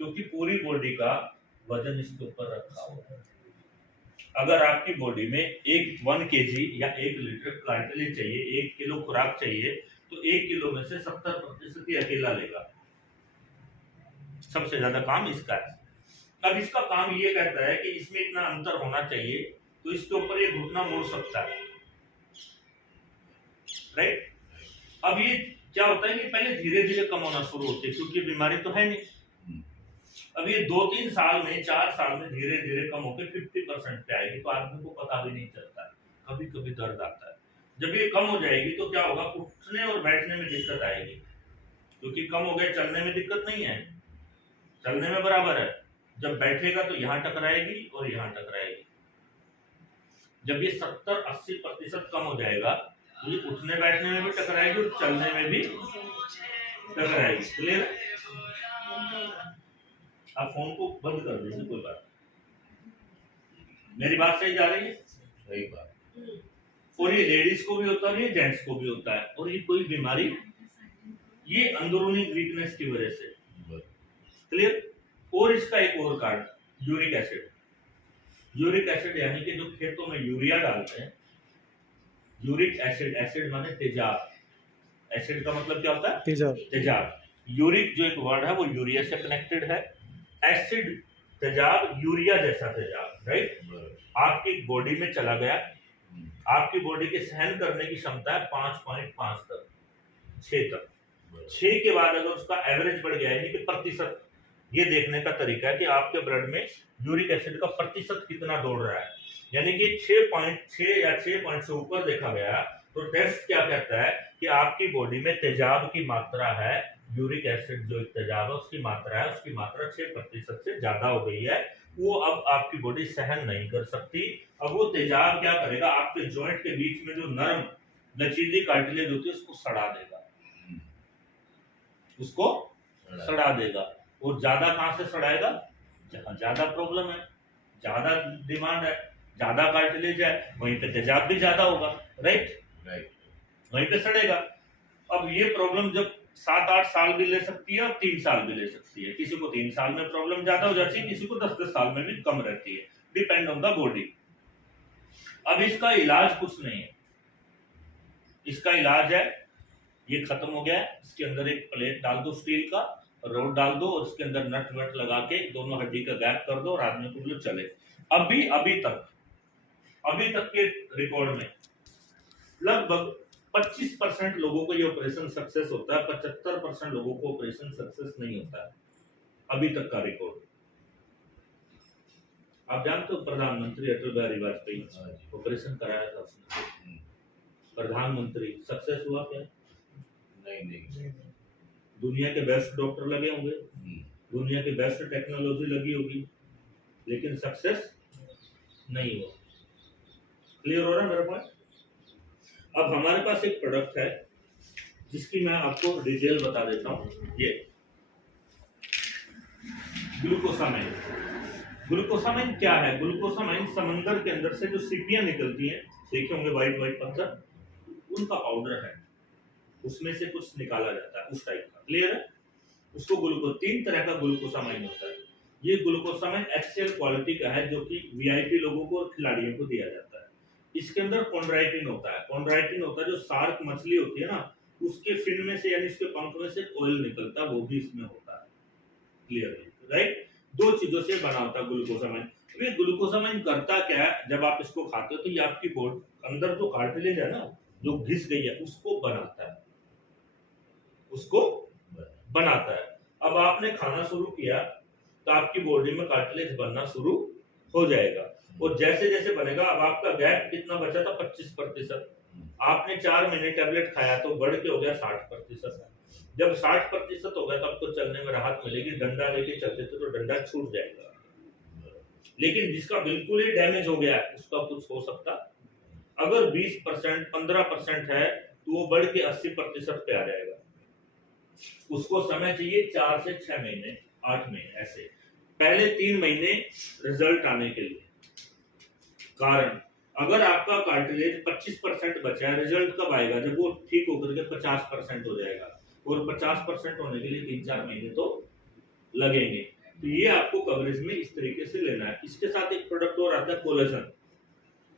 क्योंकि पूरी बॉडी का वजन इसके ऊपर रखा हुआ है। अगर आपकी बॉडी में 1 kg या 1 लीटर कार्टिलेज चाहिए, 1 किलो खुराक चाहिए, तो 1 किलो में से 70% ही अकेला लेगा। सबसे ज्यादा काम इसका है। अब इसका काम ये कहता है कि इसमें इतना अंतर होना चाहिए, तो इसके ऊपर ये घुटना मोड़ सकता है, राइट। अब ये क्या होता है कि पहले धीरे धीरे कम होना शुरू होती है, क्योंकि बीमारी तो है नहीं। अब ये 2-3 साल में, 4 साल में धीरे धीरे कम होकर 50% पे आएगी, तो आदमी को पता भी नहीं चलता है, कभी कभी दर्द आता है। जब ये कम हो जाएगी तो क्या होगा, उठने और बैठने में दिक्कत आएगी, क्योंकि कम हो गया, चलने में दिक्कत नहीं है, चलने में बराबर है। जब बैठेगा तो यहाँ टकराएगी और यहाँ टकराएगी। जब ये 70-80% कम हो जाएगा तो ये उठने बैठने में भी टकराएगी और चलने में भी टकराएगी। क्लियर? आप फोन को बंद कर दीजिए, कोई बात। मेरी बात सही जा रही है? सही बात। और ये लेडीज को भी होता है, ये जेंट्स को भी होता है। और ये कोई बीमारी, ये अंदरूनी वीकनेस की वजह से। क्लियर? और इसका एक और कारण, यूरिक एसिड। यूरिक एसिड यानी कि जो खेतों में यूरिया डालते हैं, यूरिक एसिड, एसिड माने तेजाब, एसिड का मतलब क्या होता है? तेजाब। तेजाब। यूरिक जो एक वर्ड है वो यूरिया से कनेक्टेड है, एसिड तेजाब, यूरिया जैसा तेजाब, राइट। आपकी बॉडी में चला गया, आपकी बॉडी के सहन करने की क्षमता है 5.5 तक, 6 तक। 6 के बाद अगर उसका एवरेज बढ़ गया, यानी कि प्रतिशत, ये देखने का तरीका है कि आपके ब्लड में यूरिक एसिड का प्रतिशत कितना दौड़ रहा है। यानी कि 6.6 या 6 पॉइंट से ऊपर देखा गया तो टेस्ट क्या कहता है कि आपकी बॉडी में तेजाब की मात्रा है, यूरिक एसिड जो तेजाब है उसकी मात्रा है, उसकी मात्रा 6% से ज्यादा हो गई है। वो अब आपकी बॉडी सहन नहीं कर सकती। अब वो तेजाब क्या करेगा, आपके जॉइंट के बीच में जो नरम लचीली कार्टिलेज होती है उसको सड़ा देगा, उसको सड़ा देगा। और ज्यादा कहां से सड़ाएगा? जहां ज्यादा प्रॉब्लम है, ज्यादा डिमांड है, ज्यादा कार्टिलेज है, वहीं पे तेजाब भी ज्यादा होगा, राइट। वहीं पे सड़ेगा। अब ये प्रॉब्लम जब 7-8 साल भी ले सकती है और 3 साल भी ले सकती है। किसी को 3 साल में प्रॉब्लम ज्यादा हो जाती है, किसी को 10-10 साल में भी कम रहती है, डिपेंड ऑन द बॉडी। अब इसका इलाज कुछ नहीं है, इसका इलाज है, ये खत्म हो गया है, इसके अंदर एक प्लेट डाल दो, स्टील का रोड डाल दो, और उसके अंदर नट वट लगा के दोनों हड्डी का गैप कर दो और आदमी को जो चले। अभी तक के रिकॉर्ड में लगभग 25% लोगों को ये ऑपरेशन सक्सेस होता है, 75% लोगों को ऑपरेशन सक्सेस नहीं होता है, अभी तक का रिकॉर्ड। आप जानते हो प्रधानमंत्री अटल बिहारी वाजपेयी ऑपरेशन कराया था उसने, प्रधानमंत्री, सक्सेस हुआ क्या? नहीं। दुनिया के बेस्ट डॉक्टर लगे होंगे, दुनिया की बेस्ट टेक्नोलॉजी लगी होगी, लेकिन सक्सेस नहीं हुआ। क्लियर हो रहा है मेरा पॉइंट? अब हमारे पास एक प्रोडक्ट है जिसकी मैं आपको डिटेल बता देता हूं। ये ग्लूकोसामाइन। ग्लूकोसामाइन क्या है? ग्लूकोसामाइन समंदर के अंदर से जो सीपियां निकलती हैं, देखे होंगे व्हाइट व्हाइट पत्थर, उनका पाउडर है, उसमें से कुछ निकाला जाता है उस टाइप का। क्लियर है? उसको ग्लूकोज, 3 तरह का ग्लूकोसामाइन होता है। ये ग्लूकोसामाइन एक्सेल क्वालिटी का है, जो कि वीआईपी लोगों को और खिलाड़ियों को दिया जाता है। इसके अंदर कॉन्ड्राइटिन होता है। कॉन्ड्राइटिन होता है जो शार्क मछली होती है ना, उसके फिन में से यानी उसके पंख में से ऑयल निकलता है, वो भी इसमें होता है। क्लियर है? राइट। 2 चीजों से बना होता है ग्लूकोसामाइन। ये ग्लूकोसामाइन करता क्या है, जब आप इसको खाते हो तो ये आपकी बॉडी अंदर जो कार्टिलेज है ना, जो घिस गई है, उसको बनाता है, उसको बनाता है। अब आपने खाना शुरू किया तो आपकी बॉडी में कार्टिलेज बनना शुरू हो जाएगा, और जैसे जैसे बनेगा, अब आपका गैप कितना बचा था? 25%। आपने 4 महीने टैबलेट खाया तो बढ़ के हो गया 60%। जब 60% हो गया तब तो चलने में राहत मिलेगी। डंडा लेके चलते थे तो डंडा छूट जाएगा, लेकिन जिसका बिल्कुल ही डैमेज हो गया उसका कुछ हो सकता। अगर 20%, 15% है तो वो बढ़ के 80% पे आ जाएगा। उसको समय चाहिए 4 से 6 महीने, 8 महीने, ऐसे पहले 3 महीने रिजल्ट आने के लिए। कारण अगर आपका कार्टिलेज 25% बचा है, रिजल्ट कब आएगा? जब वो ठीक होकर के 50% हो जाएगा, और 50% होने के लिए 3-4 महीने तो लगेंगे। तो ये आपको कवरेज में इस तरीके से लेना है। इसके साथ एक प्रोडक्ट और आता है कोलेजन।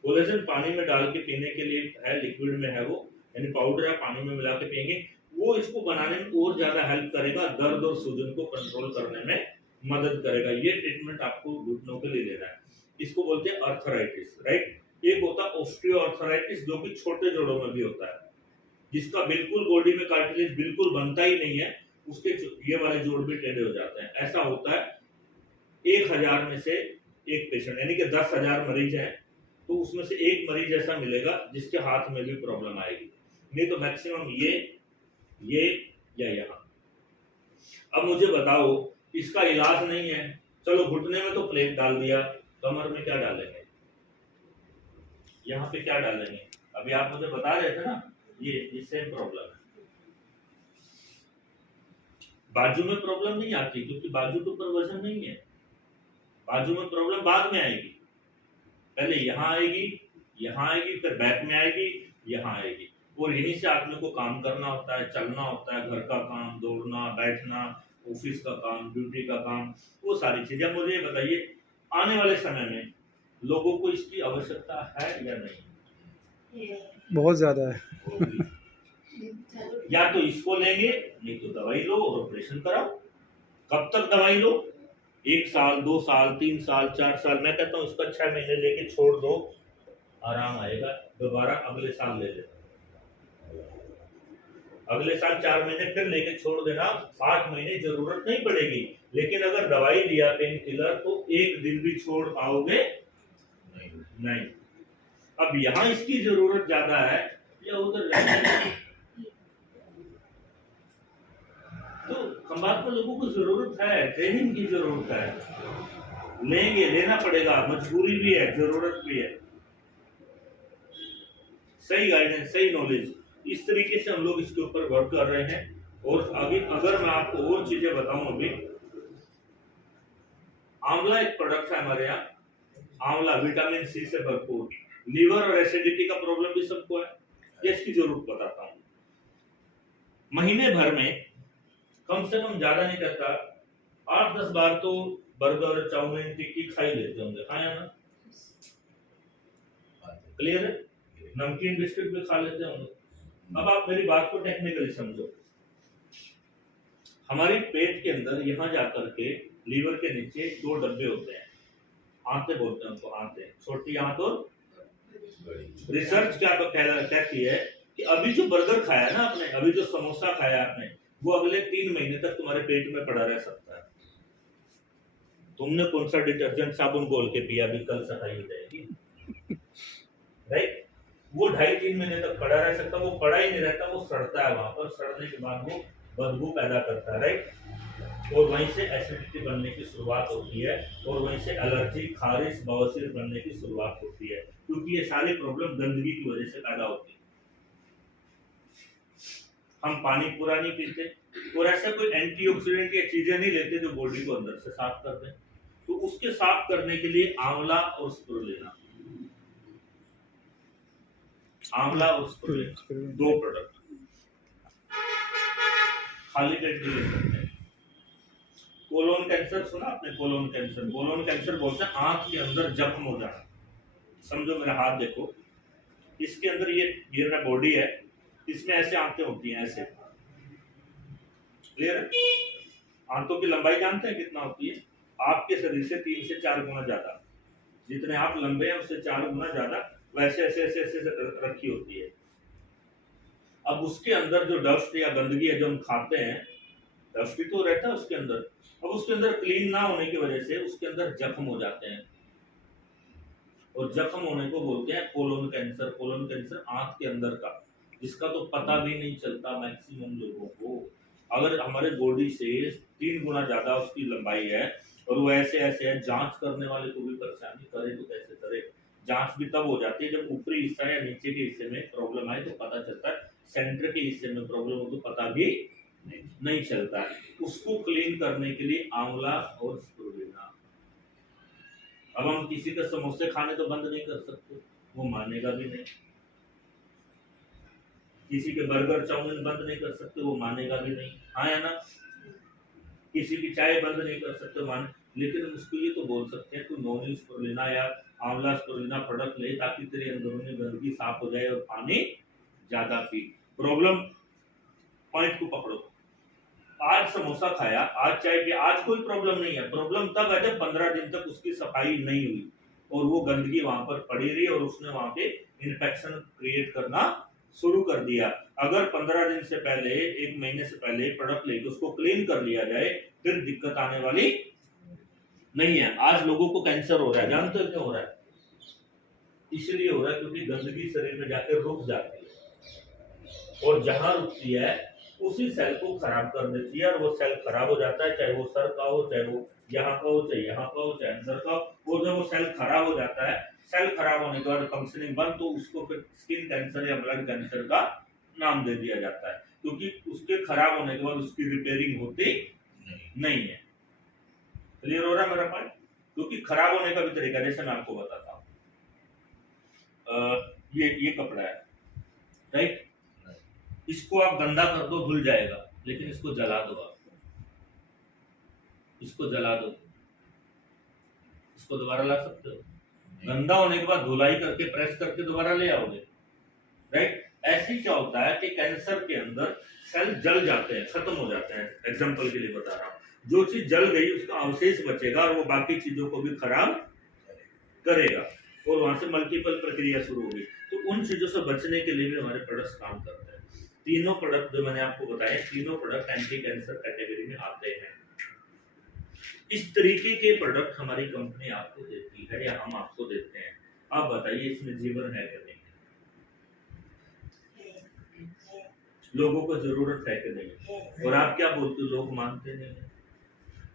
कोलेजन पानी में डाल के पीने के लिए है, लिक्विड में है वो, यानी पाउडर है, पानी में मिला के पिएंगे, वो इसको बनाने में और ज्यादा हेल्प करेगा, दर्द और सूजन को कंट्रोल करने में मदद करेगा। ये ट्रीटमेंट आपको घुटनों के लिए लेना है। इसको बोलते हैं आर्थराइटिस, राइट। एक होता है ऑस्टियोआर्थराइटिस, जो कि छोटे जोड़ों में भी होता है, जिसका बिल्कुल बॉडी में कार्टिलेज बिल्कुल बनता ही नहीं है, उसके ये वाले जोड़ भी टेढ़े हो जाते हैं। ऐसा होता है 1000 में से एक पेशेंट, यानी कि 10,000 मरीज हैं तो उसमें से एक मरीज ऐसा मिलेगा जिसके हाथ में भी प्रॉब्लम आएगी, नहीं तो मैक्सिमम ये या यहाँ। अब मुझे बताओ, इसका इलाज नहीं है, चलो घुटने में तो प्लेट डाल दिया, कमर में क्या डालेंगे, यहाँ पे क्या डालेंगे? अभी आप मुझे बता रहे थे ना, ये सेम प्रॉब्लम है। बाजू में प्रॉब्लम नहीं आती, क्योंकि बाजू के ऊपर वजन नहीं है। बाजू में प्रॉब्लम बाद में आएगी, पहले यहाँ आएगी, फिर बैक में आएगी, यहाँ आएगी, और यहीं से आदमी को काम करना होता है, चलना होता है, घर का काम, दौड़ना, बैठना, ऑफिस का काम, ड्यूटी का काम, वो सारी चीजें। मुझे ये बताइए, आने वाले समय में लोगों को इसकी आवश्यकता है या नहीं? बहुत ज़्यादा है। या तो इसको लेंगे, नहीं तो दवाई लो और ऑपरेशन कराओ। कब तक दवाई लो? 1 साल, 2 साल, 3 साल, 4 साल। मैं कहता हूँ इसका 6 महीने लेके छोड़ दो, आराम आएगा, दोबारा अगले साल ले लेना, अगले साल 4 महीने फिर लेके छोड़ देना, 8 महीने जरूरत नहीं पड़ेगी। लेकिन अगर दवाई लिया पेन किलर, तो एक दिन भी छोड़ पाओगे नहीं। अब यहाँ इसकी जरूरत ज्यादा है या उधर? तो खंबात में लोगों को जरूरत है, ट्रेनिंग की जरूरत है, लेना पड़ेगा, मजबूरी भी है, जरूरत भी है। सही गाइडेंस, सही नॉलेज, इस तरीके से हम लोग इसके ऊपर वर्क कर रहे हैं। और आगे अगर मैं आपको और चीजें बताऊं, अभी आंवला एक प्रोडक्ट है हमारे यहाँ। आंवला विटामिन सी से भरपूर, लीवर और एसिडिटी का प्रॉब्लम भी सबको है, ये इसकी जरूरत बताता हूँ। महीने भर में कम से कम, ज्यादा नहीं कहता, 8-10 बार तो बर्गर, चाउमीन, टिक्की खाई लेते होंगे, खाया ना? क्लियर है? नमकीन बिस्किट भी खा लेते होंगे। अब आप मेरी बात को टेक्निकली समझो। हमारी पेट के अंदर यहाँ जाकर के लीवर के नीचे 2 डब्बे होते हैं, आंतें बोलते हैं उनको, आंतें, छोटी आंत और। रिसर्च क्या कहती है कि अभी जो बर्गर खाया ना आपने, अभी जो समोसा खाया आपने, वो अगले 3 महीने तक तुम्हारे पेट में पड़ा रह सकता है। तुमने कौन सा डिटर्जेंट साबुन घोल के पिया, अभी कल सफाई हो जाएगी, राइट? वो 2.5-3 महीने तक पड़ा रह सकता, वो पड़ा ही नहीं रहता, वो सड़ता है, वहां पर सड़ने के बाद वो बदबू पैदा करता है, राइट? और वहीं से एसिडिटी बनने की शुरुआत होती है, और वहीं से एलर्जी, खारिश, बवासीर बनने की शुरुआत होती है, क्योंकि ये सारी प्रॉब्लम गंदगी की वजह से पैदा होती है। हम पानी पूरा नहीं पीते, और ऐसा कोई एंटीऑक्सीडेंट या चीजें नहीं लेते जो बॉडी को अंदर से साफ कर दें। तो उसके साफ करने के लिए आंवला और स्पिरुलिना, आंवला और स्पिरुलिना 2 प्रोडक्ट खाली पेट में ले सकते हैं। कोलोन कैंसर सुना आपने? कोलोन कैंसर बोलते हैं आंत के अंदर जख्म हो जाना। समझो, मेरा हाथ देखो, इसके अंदर ये मेरा बॉडी है, इसमें ऐसे आंतें होती हैं, ऐसे, क्लियर है? आंतों की लंबाई जानते हैं कितना होती है? आपके शरीर से 3 से 4 गुना ज्यादा, जितने आप लंबे हैं उससे 4 गुना ज्यादा, वैसे ऐसे ऐसे ऐसे रखी होती है। अब उसके अंदर जो डस्ट या गंदगी है जो हम खाते हैं, डस्ट भी तो रहता है उसके अंदर, अब उसके अंदर क्लीन ना होने की वजह से उसके अंदर जख्म हो जाते हैं, और जख्म होने को बोलते हैं कोलोन कैंसर। कोलोन कैंसर आंत के अंदर का, जिसका तो पता भी नहीं चलता मैक्सिमम लोगों को। अगर हमारे बॉडी से 3 गुना ज्यादा उसकी लंबाई है, और वो ऐसे ऐसे है, जांच करने वाले को भी परेशानी, करे तो कैसे करे? जांच भी तब हो जाती है जब ऊपरी हिस्सा या नीचे के हिस्से में प्रॉब्लम आए तो पता चलता है, सेंटर के हिस्से में प्रॉब्लम हो तो पता भी नहीं चलता। उसको क्लीन करने के लिए आंवला और स्पिरुलिना। अब हम किसी के समोसे खाने तो बंद नहीं कर सकते, वो मानेगा भी नहीं। किसी के बर्गर चाउमीन बंद नहीं कर सकते, वो मानेगा भी नहीं, हाँ या ना। किसी की चाय बंद नहीं कर सकते मान, लेकिन हम उसको ये तो बोल सकते हैं तू नॉन स्पिरुलिना या आंवला स्पिरुलिना प्रोडक्ट ले ताकि तेरे अंदरूनी गंदगी साफ हो जाए और पानी ज्यादा पी। प्रॉब्लम पॉइंट को पकड़ो। आज समोसा खाया, आज चाय पी, आज कोई प्रॉब्लम नहीं है। प्रॉब्लम तब है जब 15 दिन तक उसकी सफाई नहीं हुई और वो गंदगी वहां पर पड़ी रही और उसने वहां पे इन्फेक्शन क्रिएट करना शुरू कर दिया। अगर 15 दिन से पहले, 1 महीने से पहले प्रोडक्ट लेके उसको क्लीन कर लिया जाए, फिर दिक्कत आने वाली नहीं है। आज लोगों को कैंसर हो रहा है, जानते हो क्यों हो रहा है? इसलिए हो रहा है क्योंकि गंदगी शरीर में जाकर रुक जाती है और जहां रुकती है उसी सेल को खराब कर देती है और वो सेल खराब हो जाता है, चाहे वो सर का हो, चाहे वो यहाँ का हो, चाहे यहाँ का हो, चाहे अंदर का हो। वो जब वो सेल खराब हो जाता है, सेल खराब होने के बाद फंक्शनिंग बंद, तो उसको फिर स्किन कैंसर या ब्लड कैंसर का नाम दे दिया जाता है, क्योंकि उसके खराब होने के बाद उसकी रिपेयरिंग होती नहीं है। क्लियर हो रहा है मेरा पॉइंट? क्योंकि खराब होने का भी तरीका, जैसे मैं आपको बताता हूँ, ये कपड़ा है, राइट? इसको आप गंदा कर दो, धुल जाएगा, लेकिन इसको जला दो, आप इसको जला दो, इसको दोबारा ला सकते हो? गंदा होने के बाद धुलाई करके प्रेस करके दोबारा ले आओगे, राइट? ऐसे क्या होता है कि कैंसर के अंदर सेल जल जाते हैं, खत्म हो जाते हैं। एग्जांपल के लिए बता रहा हूँ, जो चीज जल गई उसका अवशेष बचेगा और वो बाकी चीजों को भी खराब करेगा और वहां से मल्टीपल प्रक्रिया शुरू होगी। तो उन चीजों से बचने के लिए भी हमारे प्रोडक्ट्स काम करते हैं। तीनों प्रोडक्ट जो मैंने आपको बताए, तीनों प्रोडक्ट एंटी कैंसर कैटेगरी में आते हैं। इस तरीके के प्रोडक्ट हमारी कंपनी आपको देती है या हम आपको देते हैं। आप बताइए इसमें जीवन है कि नहीं? लोगों को जरूरत है कि नहीं? और आप क्या बोलते हो, लोग मानते नहीं है?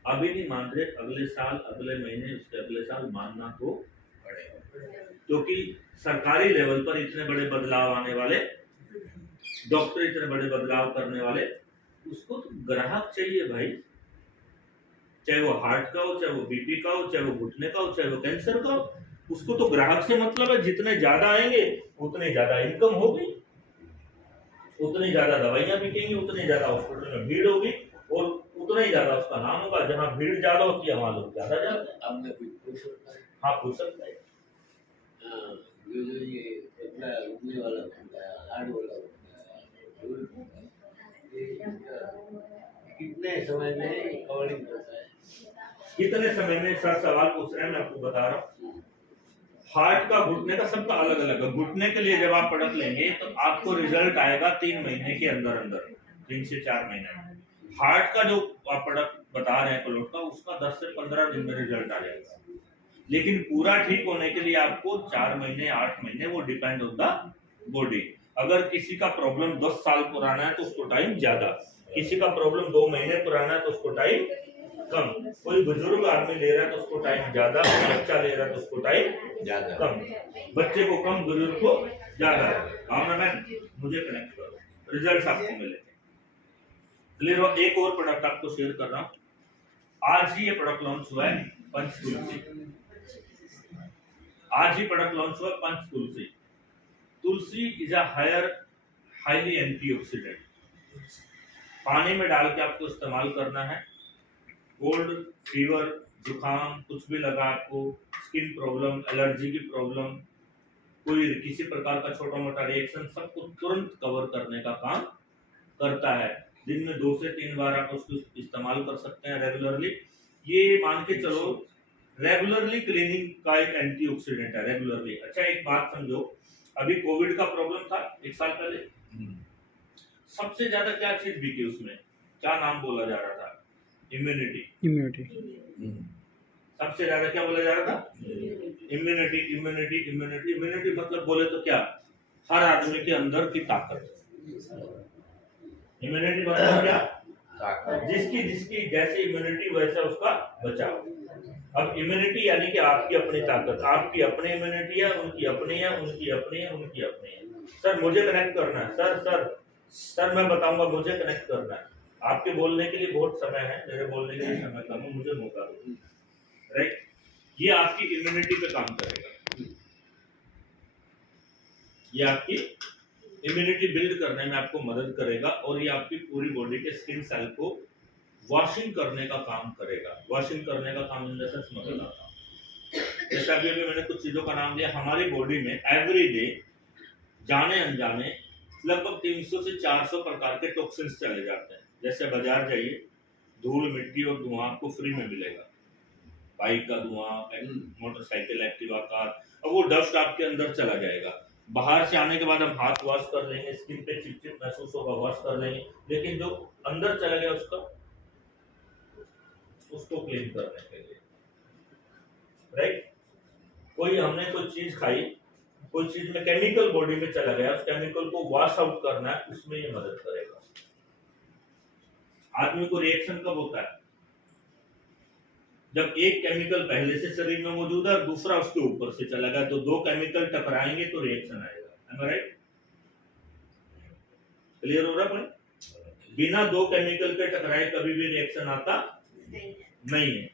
अभी नहीं मान रहे, अगले साल, अगले महीने, उसके अगले साल मानना तो पड़ेगा, क्योंकि सरकारी लेवल पर इतने बड़े बदलाव आने वाले, डॉक्टर इतने बड़े बदलाव करने वाले, उसको तो ग्राहक चाहिए भाई। चाहे वो हार्ट का हो, चाहे वो बीपी का हो, चाहे वो घुटने का हो, चाहे वो कैंसर का हो, उसको तो ग्राहक से मतलब है। जितने ज्यादा आएंगे उतने ज्यादा इनकम होगी, उतनी ज्यादा दवाइयां बिकेंगी, उतनी ज्यादा हॉस्पिटल में भीड़ होगी और उतना ही ज्यादा उसका नाम होगा। जहाँ भीड़ ज्यादा होती है वहां लोग ज्यादा जाते हैं। अब मैं कुछ पूछ सकता है? हाँ, पूछ सकता है। जो ये कपड़ा उठने वाला होता है, हार्ड वाला होता है, कितने समय में कवरिंग होता है? कितने समय में? सर सवाल पूछ रहे हैं, मैं आपको बता रहा हूँ। हार्ट का, घुटने का, सबका अलग अलग है। घुटने के लिए जब आप प्रोडक्ट लेंगे तो आपको रिजल्ट आएगा 3 महीने के अंदर अंदर, 3 से 4 महीने में। हार्ट का जो आप प्रोडक्ट बता रहे हैं क्लोट का, उसका 10 से 15 दिन में रिजल्ट आ जाएगा। लेकिन पूरा ठीक होने के लिए आपको 4 महीने, 8 महीने, वो डिपेंड ऑन द बॉडी। अगर किसी का प्रॉब्लम 10 साल पुराना है तो उसको टाइम ज्यादा, किसी का प्रॉब्लम 2 महीने पुराना है तो उसको टाइम कम, कोई बुजुर्ग आदमी ले रहा है तो उसको टाइम ज्यादा, बच्चा ले रहा है तो उसको टाइम ज्यादा, कम, बच्चे को कम, बुजुर्ग को ज्यादा। भावना मैम, मुझे कनेक्ट करो, रिजल्ट आपको मिलेंगे। क्लियर? एक और प्रोडक्ट आपको शेयर कर रहा हूँ। आज ही ये प्रोडक्ट लॉन्च हुआ है, पंचतुलसी। आज ही प्रोडक्ट लॉन्च हुआ पंचतुलसी। तुलसी इज अ हाईली एंटीऑक्सीडेंट। पानी में डाल के आपको इस्तेमाल करना है। कोल्ड, फीवर, जुकाम कुछ भी लगा आपको, स्किन प्रॉब्लम, एलर्जी की प्रॉब्लम, कोई किसी प्रकार का छोटा मोटा रिएक्शन, सबको तुरंत कवर करने का काम करता है। दिन में 2 से 3 बार आप उसको इस्तेमाल कर सकते हैं रेगुलरली। ये मान के चलो रेगुलरली क्लीनिंग का एक एंटीऑक्सीडेंट है, रेगुलरली। अच्छा, एक बात समझो, अभी कोविड का प्रॉब्लम था 1 साल पहले, सबसे ज्यादा क्या चीज बिकी उसमें, क्या नाम बोला जा रहा था? इम्यूनिटी। सबसे ज्यादा क्या बोला जा रहा था? Immunity, immunity, immunity. इम्यूनिटी मतलब बोले तो क्या? हर आदमी के अंदर की ताकत। इम्यूनिटी मतलब क्या? ताकत। जिसकी जैसी इम्यूनिटी वैसा उसका बचाव। अब इम्यूनिटी यानी कि आपकी अपनी ताकत, आपकी अपनी इम्यूनिटी है, उनकी अपनी है, उनकी अपनी है, उनकी अपनी है। सर मुझे कनेक्ट करना है, सर मैं बताऊंगा, मुझे कनेक्ट करना है। आपके बोलने के लिए बहुत समय है, मेरे बोलने के लिए समय कम है, मुझे मौका दो, राइट? ये आपकी इम्यूनिटी पे काम करेगा, ये आपकी इम्यूनिटी बिल्ड करने में आपको मदद करेगा और ये आपकी पूरी बॉडी के स्किन सेल को वॉशिंग करने का काम करेगा। वॉशिंग करने का काम इन द सेंस मैं बताता हूँ, जैसे अभी अभी मैंने कुछ चीजों का नाम लिया। हमारी बॉडी में एवरी डे जाने अनजाने लगभग 300 से 400 प्रकार के टॉक्सिन्स चले जाते हैं। जैसे बाजार जाइए, धूल मिट्टी और धुआं आपको फ्री में मिलेगा, बाइक का धुआं, मोटरसाइकिल, एक्टिवा, कार, और वो डस्ट आपके अंदर चला जाएगा। बाहर से आने के बाद हम हाथ वॉश कर लेंगे, स्किन पे चिपचिप महसूस होगा, वॉश कर लेंगे, लेकिन जो अंदर चला गया उसको क्लीन करने के लिए, राइट। कोई हमने कोई चीज खाई, कोई चीज में केमिकल बॉडी में चला गया, उस केमिकल को वॉश आउट करना है, उसमें ये मदद करेगा। आदमी को रिएक्शन कब होता है? जब एक केमिकल पहले से शरीर में मौजूद है और दूसरा उसके ऊपर से चला गया, तो दो केमिकल टकराएंगे तो रिएक्शन आएगा। एम आई राइट? क्लियर हो रहा है? बिना दो केमिकल के टकराए कभी भी रिएक्शन आता नहीं है।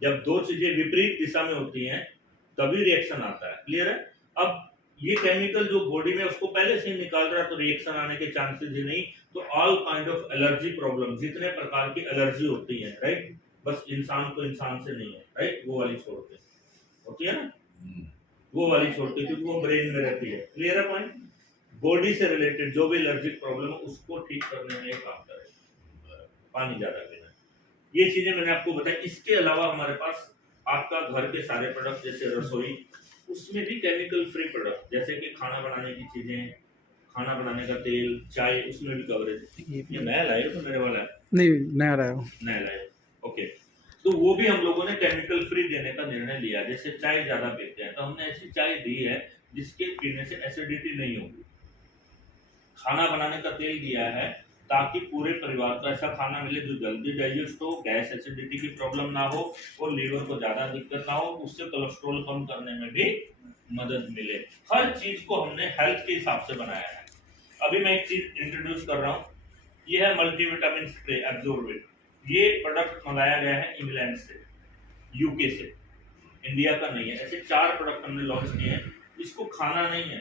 जब दो चीजें विपरीत दिशा में होती हैं तभी रिएक्शन आता है। क्लियर है? अब ये केमिकल जो बॉडी में उसको पहले से ही निकाल रहा है तो रिएक्शन आने के चांसेस ही नहीं। तो all kind of allergy problem, जितने प्रकार की एलर्जी होती है, राइट, बस इंसान को इंसान से नहीं है, राइट, वो वाली छोड़ते होती है ना, वो वाली छोड़ती है क्योंकि वो ब्रेन में रहती है। क्लियर है पॉइंट? बॉडी से रिलेटेड जो भी एलर्जिक प्रॉब्लम है उसको ठीक करने में काम करे। पानी ज्यादा पीना, ये चीजें मैंने आपको बताई। इसके अलावा हमारे पास आपका घर के सारे प्रोडक्ट, जैसे रसोई, उसमें भी केमिकल फ्री प्रोडक्ट, जैसे कि खाना बनाने की चीजें, खाना बनाने का तेल, चाय, उसमें भी कवरेज। ये नया लाए हो तो मेरे वाला है? नहीं, नया लाया हूँ। नया लाए, ओके। तो वो भी हम लोगों ने केमिकल फ्री देने का निर्णय लिया। जैसे चाय ज्यादा पीते हैं तो हमने ऐसी चाय दी है जिसके पीने से एसिडिटी नहीं होगी। खाना बनाने का तेल दिया है ताकि पूरे परिवार को ऐसा खाना मिले जो जल्दी डाइजेस्ट हो, गैस एसिडिटी की प्रॉब्लम ना हो और लीवर को ज्यादा दिक्कत ना हो, उससे कोलेस्ट्रॉल कम करने में भी मदद मिले। हर चीज को हमने हेल्थ के हिसाब से बनाया है। अभी मैं एक चीज इंट्रोड्यूस कर रहा हूँ, ये है मल्टीविटामिन स्प्रे एब्जॉर्बिट। ये प्रोडक्ट मंगाया गया है इंग्लैंड से, यूके से, इंडिया का नहीं है। ऐसे 4 प्रोडक्ट हमने लॉन्च किए हैं। इसको खाना नहीं है,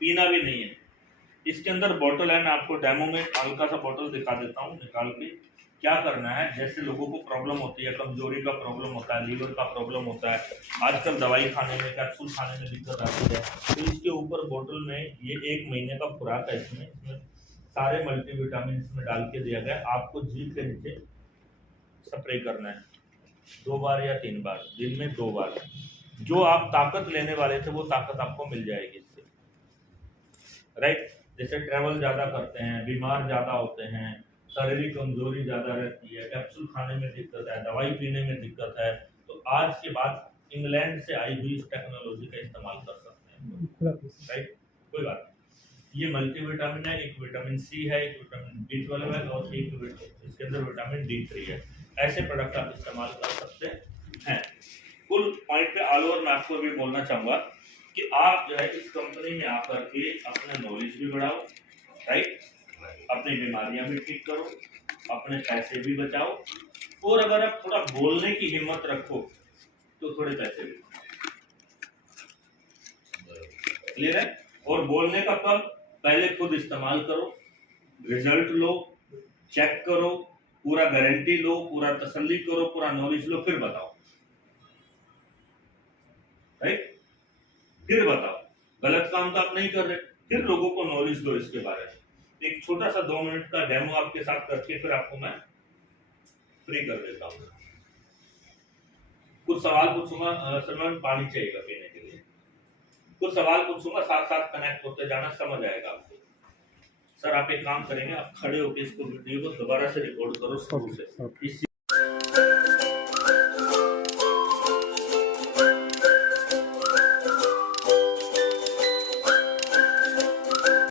पीना भी नहीं है। इसके अंदर बोतल है, मैं आपको डेमो में हल्का सा बोतल दिखा देता हूँ निकाल के। क्या करना है, जैसे लोगों को प्रॉब्लम होती है, कमजोरी का प्रॉब्लम होता है, लीवर का प्रॉब्लम होता है, आजकल दवाई खाने में, कैप्सूल खाने में दिक्कत आती है, तो इसके ऊपर बोतल में ये 1 महीने का खुराक है। इसमें सारे मल्टीविटामिन इसमें डाल के दिया गया। आपको जीभ के नीचे स्प्रे करना है 2 बार या 3 बार, दिन में 2 बार। जो आप ताकत लेने वाले थे वो ताकत आपको मिल जाएगी इससे, राइट। जैसे ट्रैवल ज्यादा करते हैं, बीमार ज्यादा होते हैं, शारीरिक कमजोरी ज्यादा रहती है, कैप्सूल खाने में दिक्कत है, दवाई पीने में दिक्कत है, तो आज के बाद इंग्लैंड से आई हुई इस टेक्नोलॉजी का इस्तेमाल कर सकते हैं, राइट। कोई बात नहीं। ये मल्टीविटामिन है, एक विटामिन सी है, एक विटामिन B12 है और एक इसके अंदर विटामिन D3 है। ऐसे प्रोडक्ट आप इस्तेमाल कर सकते हैं। कुल पॉइंट पे ऑल ओवर मैं आपको भी बोलना चाहूंगा कि आप जो है इस कंपनी में आकर के अपना नॉलेज भी बढ़ाओ, राइट, अपनी बीमारियां भी ठीक करो, अपने पैसे भी बचाओ, और अगर आप थोड़ा बोलने की हिम्मत रखो तो थोड़े पैसे भी। क्लियर है? और बोलने का कब? पहले खुद इस्तेमाल करो, रिजल्ट लो, चेक करो, पूरा गारंटी लो, पूरा तसल्ली करो, पूरा नॉलेज लो, फिर बताओ, राइट, फिर बताओ। गलत काम तो आप नहीं कर रहे, फिर लोगों को नॉलेज दो इसके बारे में। एक छोटा सा 2 मिनट का डेमो आपके साथ करके फिर आपको मैं फ्री कर देता हूँ। कुछ सवाल पूछूंगा, सलमान, पानी चाहिएगा पीने के लिए, कुछ सवाल पूछूंगा, साथ साथ कनेक्ट होते जाना, समझ आएगा आपको। सर आप एक काम करेंगे, आप खड़े होकर इसको वीडियो को दोबारा से रिकॉर्ड करो शुरू से।